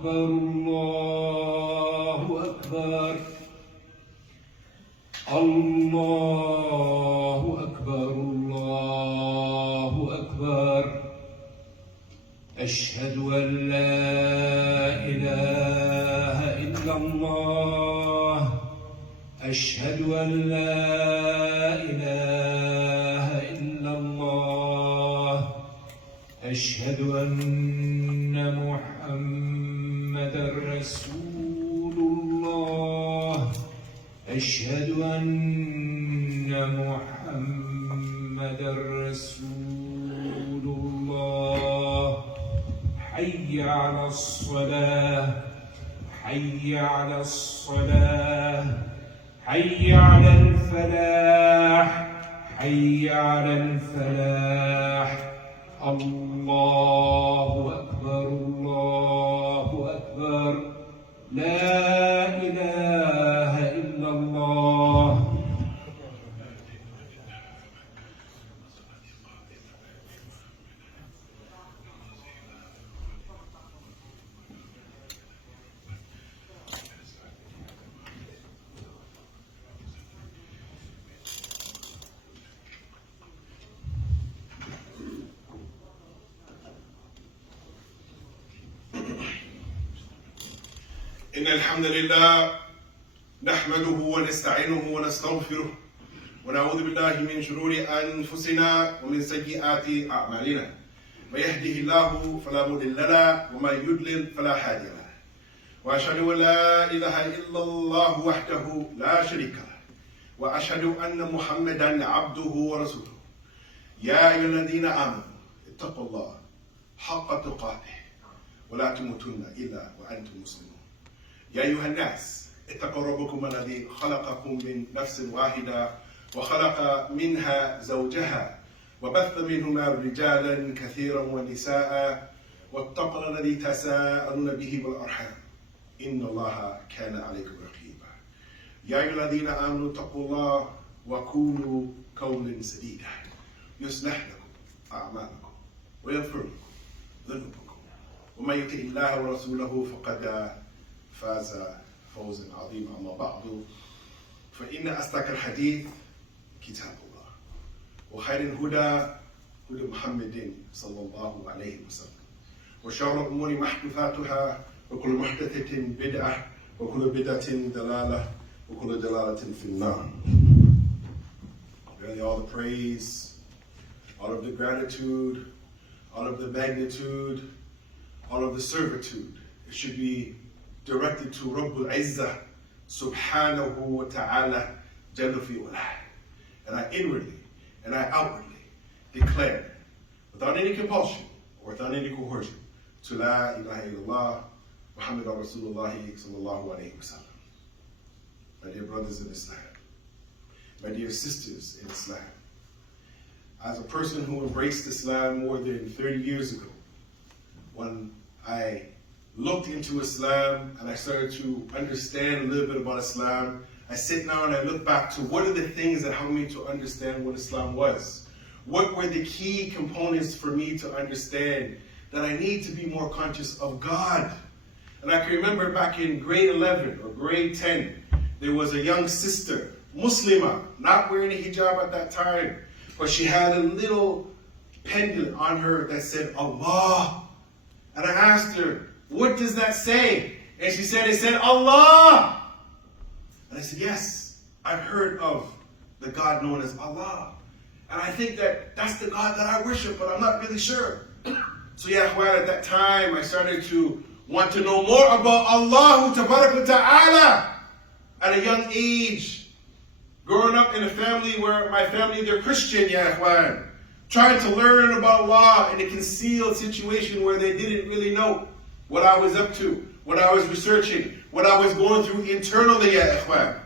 أكبر الله أكبر الله أكبر الله أكبر أشهد أن لا إله إلا الله أشهد أن لا إله إلا الله أشهد أن محمدًا رسول الله أشهد أن محمدًا رسول الله حي على الصلاة حي على الصلاة حي على الفلاح حي على الفلاح الله أكبر الله أكبر لا إله إلا الله إن الحمد لله نحمده ونستعينه ونستغفره ونعوذ بالله من شرور أنفسنا ومن سيئات أعمالنا من يهده الله فلا مضل له ومن يضلل فلا هادي له وأشهد أن لا إله إلا الله وحده لا شريك له وأشهد أن محمدا عبده ورسوله يا أيها الذين آمنوا اتقوا الله حق تقاته ولا تموتن إلا وأنتم مسلمون يا أيها الناس اتقوا ربكم الذي خلقكم من نفس واحدة وخلق منها زوجها وبث منهما رجالا كثيرا ونساء واتقوا الذي تساءلون به والأرحام إن الله كان عليكم رقيبا يا أيها الذين آمنوا اتقوا الله وقولوا قولا سديدا يصلح لكم أعمالكم ويغفر لكم ذنوبكم ومن يطع الله ورسوله فقد فاز فوزا عظيما. أما بعد فإن أصدق الحديث كتاب الله وخير الهدى هدى محمد صلى الله عليه وسلم وشر الأمور محدثاتها وكل محدثة بدعة وكل بدعة ضلالة وكل ضلالة في النار. Really all the praise, all of the gratitude, all of the magnitude, all of the servitude, it should be directed to Rabbul Izzah subhanahu wa ta'ala jalla fi ulah. And I inwardly and I outwardly declare without any compulsion or without any coercion to La ilaha illallah Muhammadur Rasulullah sallallahu alayhi wa sallam. My dear brothers in Islam, my dear sisters in Islam, as a person who embraced Islam more than 30 years ago, when I looked into Islam and I started to understand a little bit about Islam, I sit now and I look back to what are the things that helped me to understand what Islam was. What were the key components for me to understand that I need to be more conscious of God? And I can remember back in grade 11 or grade 10, there was a young sister, Muslimah, not wearing a hijab at that time, but she had a little pendant on her that said Allah. And I asked her, what does that say? And she said, it said Allah. And I said, yes, I've heard of the God known as Allah. And I think that that's the God that I worship, but I'm not really sure. So yeah, well, at that time, I started to want to know more about Allah Ta'ala at a young age. Growing up in a family where my family, they're Christian, yeah, well, trying to learn about Allah in a concealed situation where they didn't really know what I was up to, what I was researching, what I was going through internally, ya ikhwan.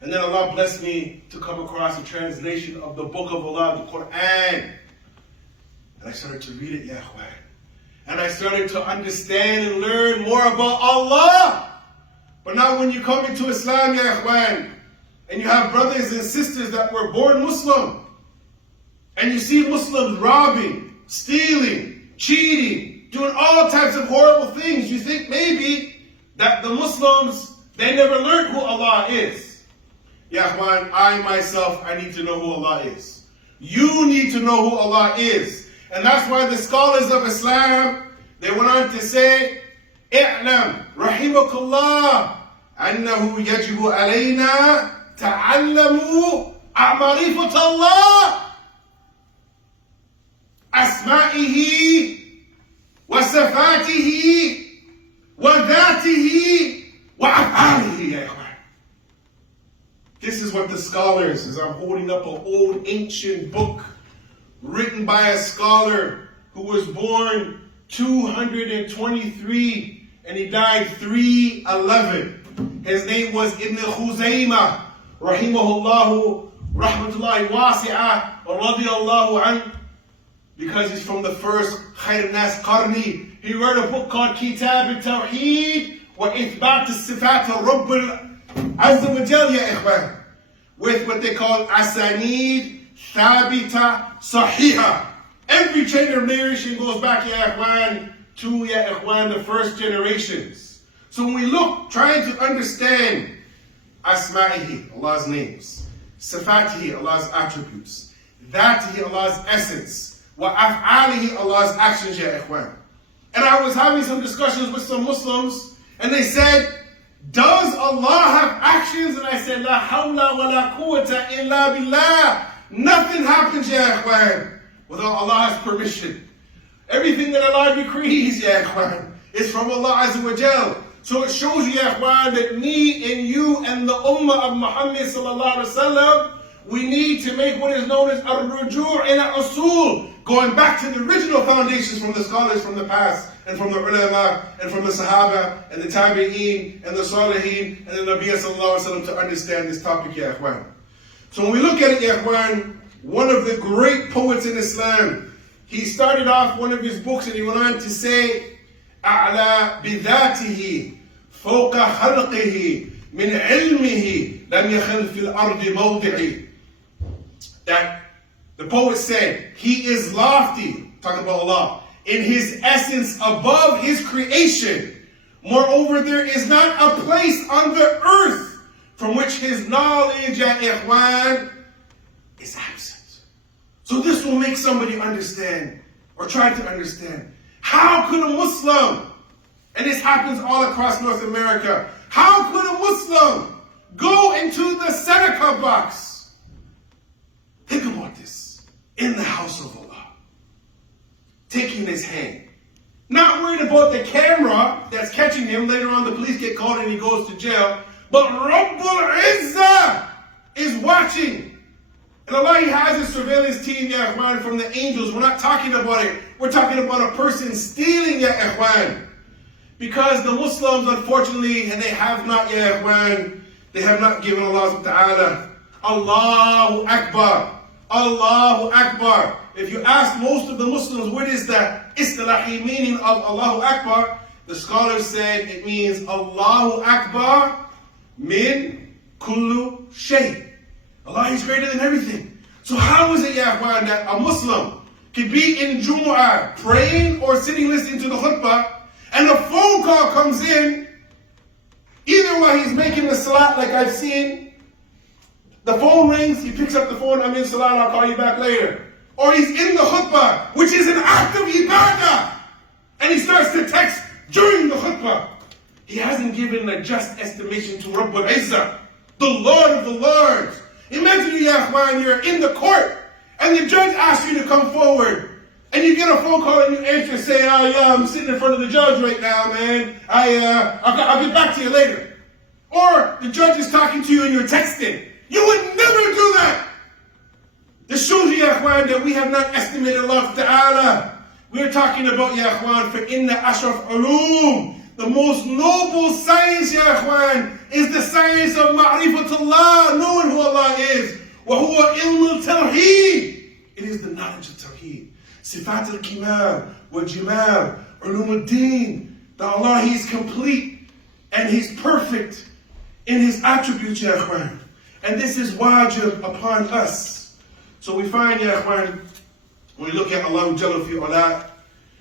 And then Allah blessed me to come across a translation of the book of Allah, the Quran. And I started to read it, ya ikhwan. And I started to understand and learn more about Allah. But now when you come into Islam, ya ikhwan, and you have brothers and sisters that were born Muslim, and you see Muslims robbing, stealing, cheating, doing all types of horrible things. You think maybe that the Muslims, they never learned who Allah is. Ya Ikhwan, I myself, I need to know who Allah is. You need to know who Allah is. And that's why the scholars of Islam, they went on to say, اعلم رحمك الله أنه يجب علينا تعلم معرفة الله أسمائه وصفاته وذاته وأفعاله يا إخوان. This is what the scholars, as I'm holding up an old ancient book written by a scholar who was born 223 and he died 311. His name was Ibn Khuzaymah, rahimahullahu, rahmatullahi wasi'ah, radiyallahu an, because he's from the first Khair Nas Qarni. He wrote a book called Kitab al-Tawheed wa Ithbat al-Sifat al-Rabb Azza wa Jal, ya ikhwan, with what they call Asanid Thabita Sahiha. Every chain of narration goes back, ya ikhwan, to, ya ikhwan, the first generations. So when we look, trying to understand Asma'ihi, Allah's names, Sifatihi, Allah's attributes, Dhatihi, Allah's essence, wa Af'alihi, Allah's actions, ya ikhwan. And I was having some discussions with some Muslims, and they said, does Allah have actions? And I said, La hawla wa la quwwata illa billah. Nothing happens, ya ikhwan, without Allah's permission. Everything that Allah decrees, ya ikhwan, is from Allah Azza wa Jal. So it shows you, ya ikhwan, that me and you and the ummah of Muhammad sallallahu alaihi wasallam, we need to make what is known as al-ruju' and al-usul, going back to the original foundations from the scholars from the past, and from the ulama, and from the sahaba, and the tabi'een, and the salihin, and the Nabi sallallahu alaihi wasallam to understand this topic, ya ikhwan. So when we look at it, ya ikhwan, one of the great poets in Islam, he started off one of his books and he went on to say, أعلى بذاته فوق خلقه من علمه لم يخل في الأرض موضعي. That the poet said, he is lofty, talking about Allah, in his essence above his creation. Moreover, there is not a place on the earth from which his knowledge, ya ikhwan, is absent. So this will make somebody understand, or try to understand, how could a Muslim, and this happens all across North America, how could a Muslim go into the sadaqah box? Think about this. In the house of Allah, taking his hand, not worried about the camera that's catching him. Later on the police get called and he goes to jail. But Rabbul Izzah is watching. And Allah, He has a surveillance team, ya ikhwan, from the angels. We're not talking about it. We're talking about a person stealing, ya ikhwan. Because the Muslims, unfortunately, and they have not, ya ikhwan, they have not given Allah subhanahu wa ta'ala Allahu Akbar. Allahu Akbar. If you ask most of the Muslims, what is the istilahi meaning of Allahu Akbar? The scholars said it means Allahu Akbar min kullu shay. Allah is greater than everything. So how is it, ya ikhwan, that a Muslim can be in Jumu'ah praying or sitting listening to the khutbah and a phone call comes in, either while he's making the salat, like I've seen, the phone rings, he picks up the phone, I'm in salat, I'll call you back later. Or he's in the khutbah, which is an act of ibadah, and he starts to text during the khutbah. He hasn't given a just estimation to Rabbul Izzah, the Lord of the Lords. Imagine, ya ikhwan, you're in the court, and the judge asks you to come forward, and you get a phone call and you answer, say, oh yeah, I'm sitting in front of the judge right now, man. I'll get back to you later. Or the judge is talking to you and you're texting. You would never do that. This shows you, ya ikhwan, that we have not estimated Allah Ta'ala. We're talking about, ya ikhwan, for inna ashraf ulum. The most noble science, ya ikhwan, is the science of ma'rifatullah, knowing who Allah is. Wa huwa ilmul tawheed. It is the knowledge of tawheed. Sifat al-Kimal, wa Jimal, Ulum al-Din. That Allah, He is complete and He's perfect in His attributes, ya ikhwan. And this is wajib upon us. So we find, ya ikhwan, when we look at Allah Jalla fi Ula,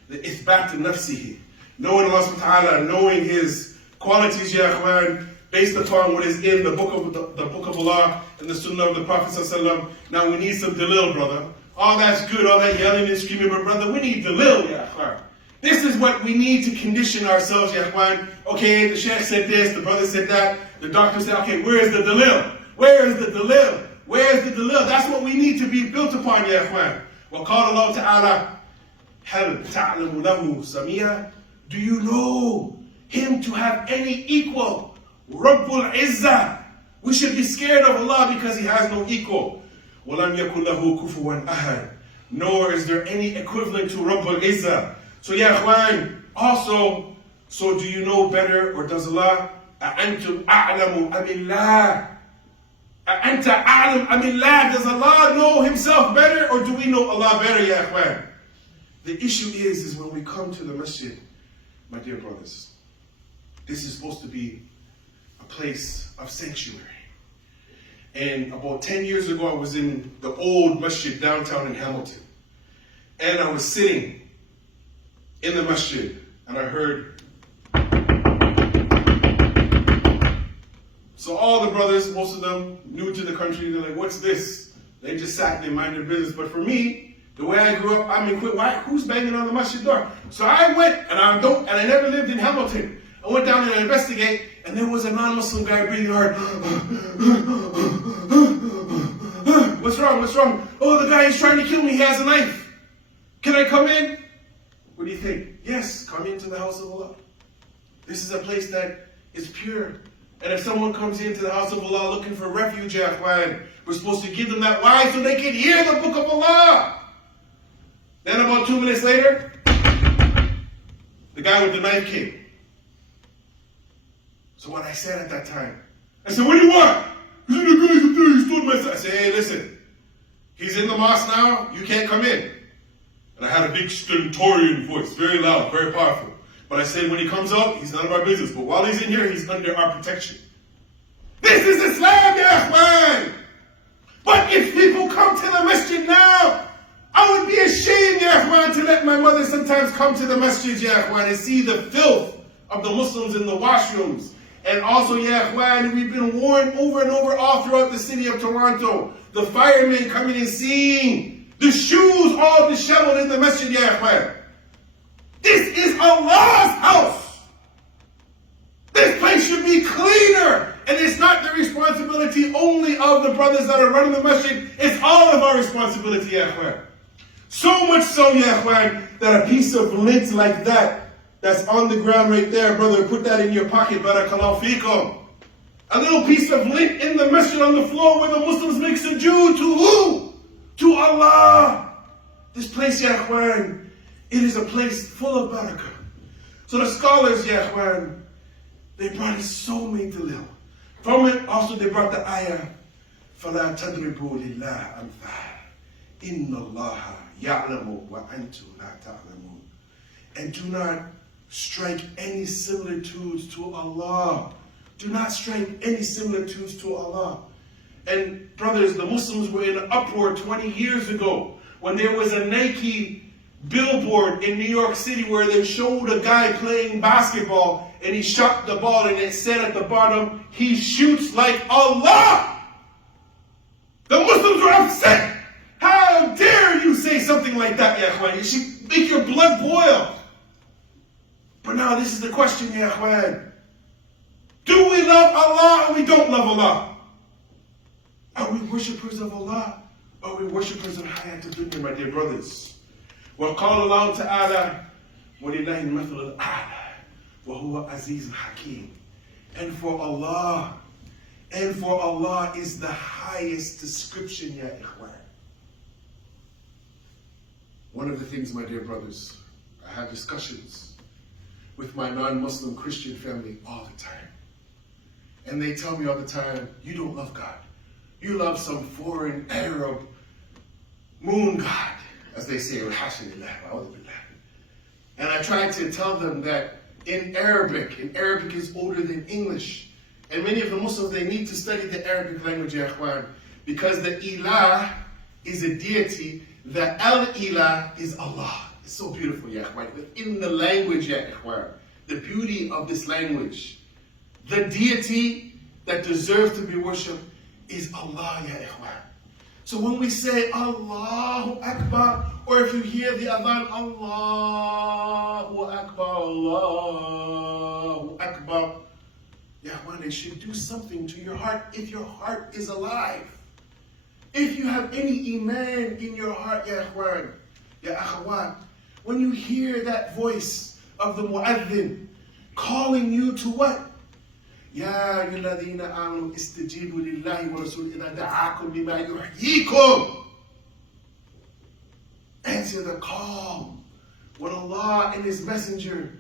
the ithbat nafsihi, knowing Allah subhanahu wa ta'ala, knowing His qualities, ya ikhwan, based upon what is in the book of Allah and the Sunnah of the Prophet sallallahu alaihi wasallam. Now we need some dalil, brother. All that's good, all that yelling and screaming, but brother, we need dalil, ya ikhwan. This is what we need to condition ourselves, ya ikhwan. Okay, the sheikh said this, the brother said that, the doctor said, okay, where is the dalil? Where is the dalil? Where is the dalil? That's what we need to be built upon, ya ikhwan. وقال الله تعالى هل تعلم له سميا? Do you know him to have any equal? Rabbul Izzah. We should be scared of Allah because He has no equal. وَلَمْ يَكُنْ لَهُ كُفُوًا أَحَدٌ. Nor is there any equivalent to Rabbul Izzah. So ya ikhwan, also, so do you know better, or does Allah? أَأَنْتُمْ أَعْلَمُ أَمِ اللَّهِ أَأَنْتَ أَعْلَمُ أَمِ اللَّهِ. Does Allah know Himself better, or do we know Allah better, ya ikhwan? The issue is when we come to the masjid, my dear brothers, this is supposed to be a place of sanctuary. And about 10 years ago, I was in the old masjid downtown in Hamilton. And I was sitting in the masjid, and I heard. So all the brothers, most of them new to the country, they're like, what's this? They just sat there, mind their business. But for me, the way I grew up, I mean, who's banging on the masjid door? So I went, and I never lived in Hamilton. I went down there to investigate, and there was a non-Muslim guy breathing hard. What's wrong? What's wrong? Oh, the guy is trying to kill me. He has a knife. Can I come in? What do you think? Yes, come into the house of Allah. This is a place that is pure. And if someone comes into the house of Allah looking for refuge, ya ikhwan, we're supposed to give them that. Why? So they can hear the book of Allah. Then about 2 minutes later, the guy with the knife came. So what I said at that time, I said, what do you want? He said, the guy's up there, he stole my son. I said, hey, listen, he's in the mosque now, you can't come in. And I had a big stentorian voice, very loud, very powerful. But I said, when he comes out, he's none of our business. But while he's in here, he's under our protection. This is Islam, ya ikhwan. But if people come to the masjid now, I would be ashamed, ya ikhwan, to let my mother sometimes come to the masjid, ya ikhwan, and see the filth of the Muslims in the washrooms. And also, ya ikhwan, we've been warned over and over all throughout the city of Toronto. The firemen coming and seeing the shoes all disheveled in the masjid, ya ikhwan. This is Allah's house. This place should be cleaner. And it's not the responsibility only of the brothers that are running the masjid. It's all of our responsibility, ya ikhwan. So much so, ya ikhwan, that a piece of lint like that's on the ground right there, brother, put that in your pocket, barakallahu feekum. A little piece of lint in the masjid on the floor where the Muslims make sujood to who? To Allah. This place, ya ikhwan, it is a place full of barakah. So the scholars, ya ikhwan, they brought us so many dalil. From it, also they brought the ayah, فَلَا تَضْرِبُوا لِلَّهِ أَمْثَالًا إِنَّ اللَّهَ يَعْلَمُ وَأَنْتُمْ لَا تَعْلَمُونَ. And do not strike any similitudes to Allah. Do not strike any similitudes to Allah. And brothers, the Muslims were in an uproar 20 years ago when there was a Nike billboard in New York City where they showed a guy playing basketball and he shot the ball and it said at the bottom, he shoots like Allah. The Muslims were upset. How dare you say something like that, ya ikhwan? You should make your blood boil. But now this is the question, ya ikhwan. Do we love Allah or we don't love Allah? Are we worshippers of Allah or are we worshippers of Hayat al-Dunya, my dear brothers? وقال الله تعالى وَلِلَّهِ الْمَثَلُ الْأَعْلَى وَهُوَ عَزِيزٌ حَكِيمٌ. And for Allah is the highest description, ya ikhwan. One of the things, my dear brothers, I have discussions with my non-Muslim Christian family all the time. And they tell me all the time, you don't love God. You love some foreign Arab moon god, as they say, and I try to tell them that in Arabic is older than English. And many of the Muslims, they need to study the Arabic language, ya ikhwan, because the ilah is a deity, the al-ilah is Allah. It's so beautiful, ya ikhwan. In the language, ya ikhwan, the beauty of this language, the deity that deserves to be worshipped is Allah, ya ikhwan. So when we say Allahu Akbar, or if you hear the adhan, Allahu Akbar, Allahu Akbar, ya ikhwan, it should do something to your heart if your heart is alive. If you have any iman in your heart, ya ikhwan, ya akhawat, when you hear that voice of the mu'adhin calling you to what? يا أيها الذين آمنوا استجيبوا لله ورسوله إذا دعاكم لما يحييكم. Answer the call when Allah and His Messenger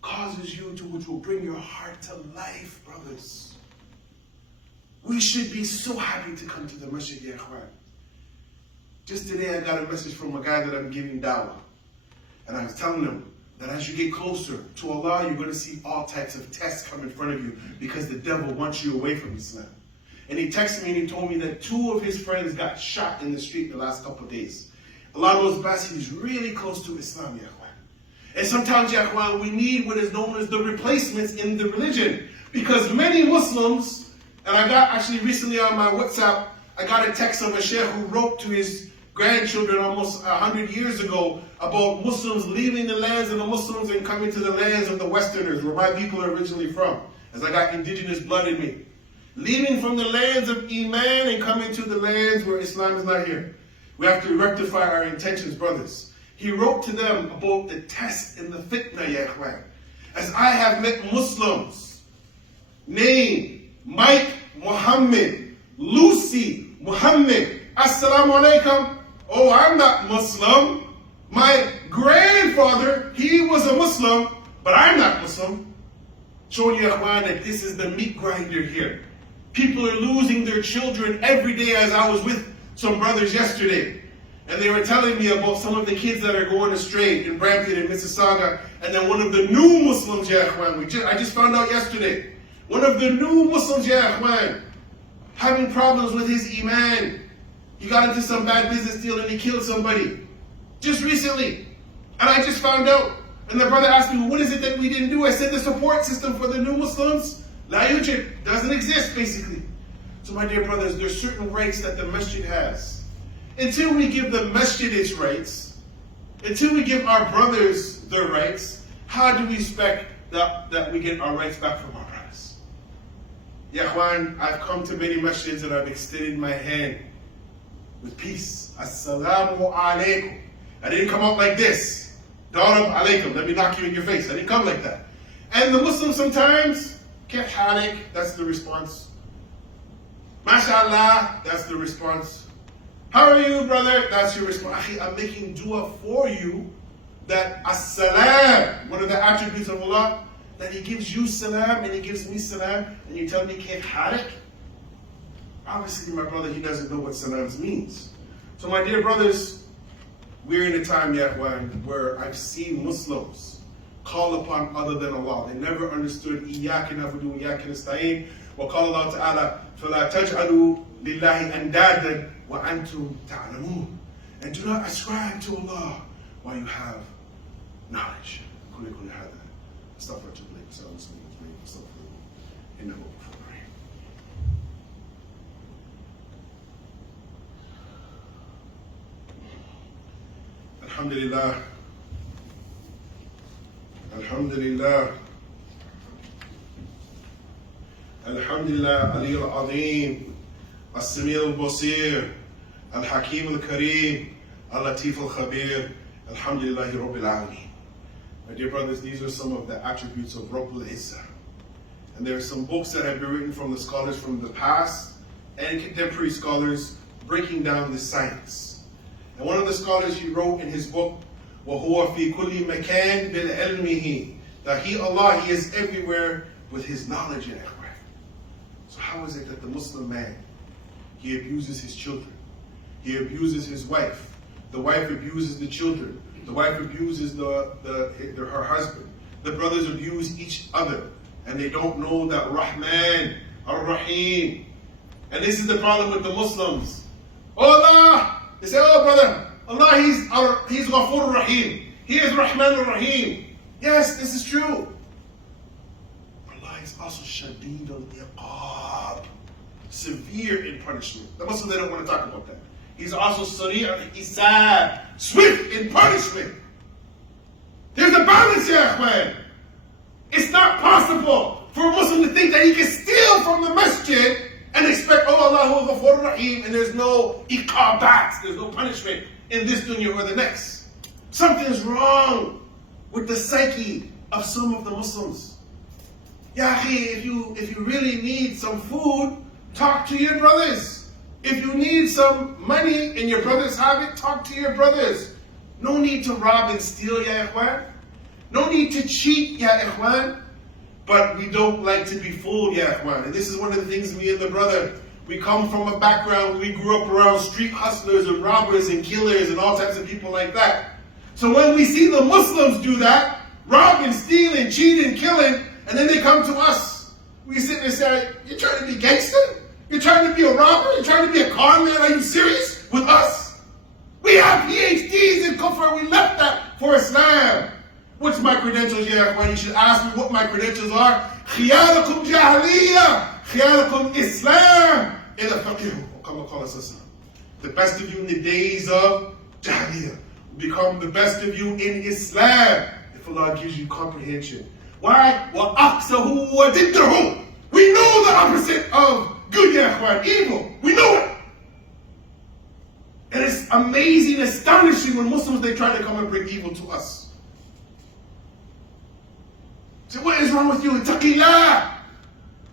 causes you to, which will bring your heart to life, brothers. We should be so happy to come to the masjid, ya ikhwan. Just today I got a message from a guy that I'm giving dawah. And I was telling him that as you get closer to Allah, you're going to see all types of tests come in front of you because the devil wants you away from Islam. And he texted me and he told me that 2 of his friends got shot in the street the last couple of days. Allah knows best, he was really close to Islam, ya ikhwan. And sometimes, ya ikhwan, we need what is known as the replacements in the religion. Because many Muslims, and I got actually recently on my WhatsApp, I got a text of a sheikh who wrote to his grandchildren almost 100 years ago about Muslims leaving the lands of the Muslims and coming to the lands of the Westerners, where my people are originally from, as I got indigenous blood in me. Leaving from the lands of Iman and coming to the lands where Islam is not here. We have to rectify our intentions, brothers. He wrote to them about the test and the fitna, ya ikhwan. As I have met Muslims named Mike Muhammad, Lucy Muhammad, Assalamu alaikum. Oh, I'm not Muslim. My grandfather, he was a Muslim, but I'm not Muslim. Showing you, ikhwan, that this is the meat grinder here. People are losing their children every day, as I was with some brothers yesterday. And they were telling me about some of the kids that are going astray in Brampton and Mississauga. And then one of the new Muslims, ya ikhwan, I just found out yesterday, one of the new Muslims, ya ikhwan, having problems with his iman. He got into some bad business deal and he killed somebody. Just recently. And I just found out. And the brother asked me, well, what is it that we didn't do? I said the support system for the new Muslims, La Waajib, doesn't exist, basically. So my dear brothers, there's certain rights that the masjid has. Until we give the masjid its rights, until we give our brothers their rights, how do we expect that we get our rights back from our brothers? Ya ikhwan, I've come to many masjids and I've extended my hand with peace. Assalamu alaikum. I didn't come out like this. Darab alaikum. Let me knock you in your face. I didn't come like that. And the Muslims sometimes, kif halik, that's the response. MashaAllah, that's the response. How are you, brother? That's your response. Akhi, I'm making dua for you that as-salam, one of the attributes of Allah, that He gives you salam and He gives me salam, and you tell me kif halik? Obviously, my brother, he doesn't know what salams means. So my dear brothers, we're in a time yet where I've seen Muslims call upon other than Allah. They never understood إِيَّاكَ نَعْبُدُ وَإِيَّاكَ نَسْتَعِينُ. وقال الله تعالى فَلَا تَجْعَلُوا لِلَّهِ أَنْدَادًا وَأَنْتُمْ تَعْلَمُونَ. And do not ascribe to Allah while you have knowledge. Alhamdulillah. Alhamdulillah. Alhamdulillah. Ali al-Azim. As-Sami' al-Basir. Al-Hakim al-Kareem. Al-Latif al-Khabir. Alhamdulillahi Rabbil Alameen. My dear brothers, these are some of the attributes of Rabbul Izzah. And there are some books that have been written from the scholars from the past and contemporary scholars breaking down this science. And one of the scholars, he wrote in his book, وَهُوَ فِي كُلِّ مَكَانٍ بِالْعِلْمِهِ, that He, Allah, He is everywhere with His knowledge and everywhere. So how is it that the Muslim man, he abuses his children, he abuses his wife, the wife abuses the children, the wife abuses her husband, the brothers abuse each other, and they don't know that Rahman, Ar-Rahim. And this is the problem with the Muslims. Oh Allah! They say, oh brother, Allah, He's Ghafur Rahim. He is Rahman Rahim. Yes, this is true. But Allah is also Shadid al-Iqab, severe in punishment. The Muslims, they don't want to talk about that. He's also Sari' al-Hisab, swift in punishment. There's a balance here, Ahmad. It's not possible for a Muslim to think that he can steal from the masjid and expect, oh, Allah Ghafur Rahim, and there's no iqabat, there's no punishment in this dunya or the next. Something's wrong with the psyche of some of the Muslims. Ya akhi, if you really need some food, talk to your brothers. If you need some money and your brothers have it, talk to your brothers. No need to rob and steal, ya ikhwan. No need to cheat, ya ikhwan. But we don't like to be fooled, ya ikhwan. And this is one of the things me and the brother, we come from a background, we grew up around street hustlers and robbers and killers and all types of people like that. So when we see the Muslims do that, robbing, stealing, cheating, killing, and then they come to us, we sit there and say, you're trying to be gangster? You're trying to be a robber? You're trying to be a con man? Are you serious with us? We have PhDs in Kufr. We left that for Islam. What's my credentials here? When you should ask me what my credentials are. Khiyarakum Jahiliyyah, Khiyarakum Islam. Ila Faqihu. Kama qala sallallahu. The best of you in the days of Jahiliyyah will become the best of you in Islam if Allah gives you comprehension. Why? Wa aqsahu wa diddahu. We know the opposite of good, ya ikhwan, evil. We know it. And it's amazing, astonishing when Muslims, they try to come and bring evil to us. So what is wrong with you? Ittaqillah.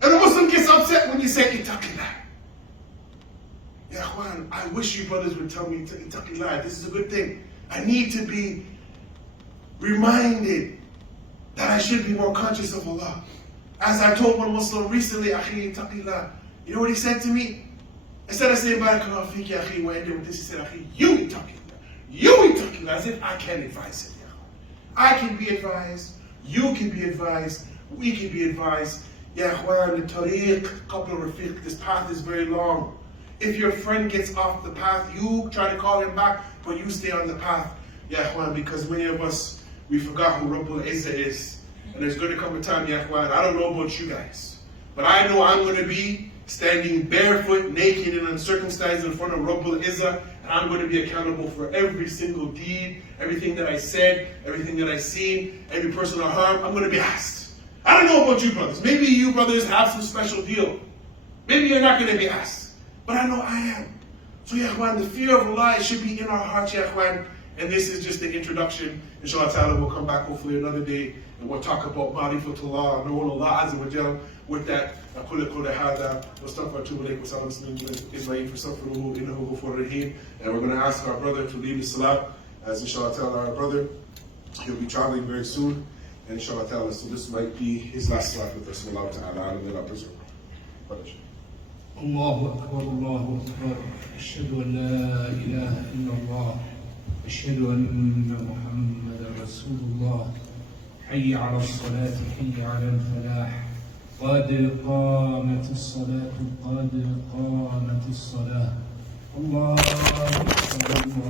And the Muslim gets upset when you say Ittaqillah. Ya ikhwan, I wish you brothers would tell me Ittaqillah. This is a good thing. I need to be reminded that I should be more conscious of Allah. As I told one Muslim recently, Akhi, Ittaqillah. You know what he said to me? Instead of saying, Barakallahu feek, ya Akhi, we'll end with this, he said, Akhi, you Ittaqillah. You Ittaqillah. As if I can advise him. I can be advised. You can be advised. We can be advised. Ya ikhwan, the tariq, qabla rafiq, this path is very long. If your friend gets off the path, you try to call him back, but you stay on the path. Ya ikhwan, because many of us, we forgot who Rabbul Izzah is. And there's going to come a time, ya ikhwan, I don't know about you guys, but I know I'm going to be standing barefoot, naked, and uncircumcised in front of Rabbul Izzah, and I'm going to be accountable for every single deed, everything that I said, everything that I seen, every person I harmed. I'm going to be asked. I don't know about you brothers. Maybe you brothers have some special deal. Maybe you're not going to be asked. But I know I am. So ya ikhwan, the fear of Allah should be in our hearts, ya ikhwan. And this is just the introduction. Inshallah ta'ala, we'll come back hopefully another day and we'll talk about Ma'rifatullah, knowing Allah Azza wa Jal. With that, أقول قولي هذا واستغفر وأتوب إليك وصلى الله عليه وسلم فاستغفروه إنه غفور رحيم. And we're going to ask our brother to lead the salat, as inshallah ta'ala our brother, he'll be traveling very soon, and inshallah ta'ala, so this might be his last salat with us. Allah ta'ala, and then I'll preserve. Allahu Akbar, Allahu Akbar. Ashhadu an la ilaha illallah. Ashhadu anna Muhammadan Rasulullah. حي على الصلاة حي على الفلاح قد قامت الصلاة قد قامت الصلاة الله أكبر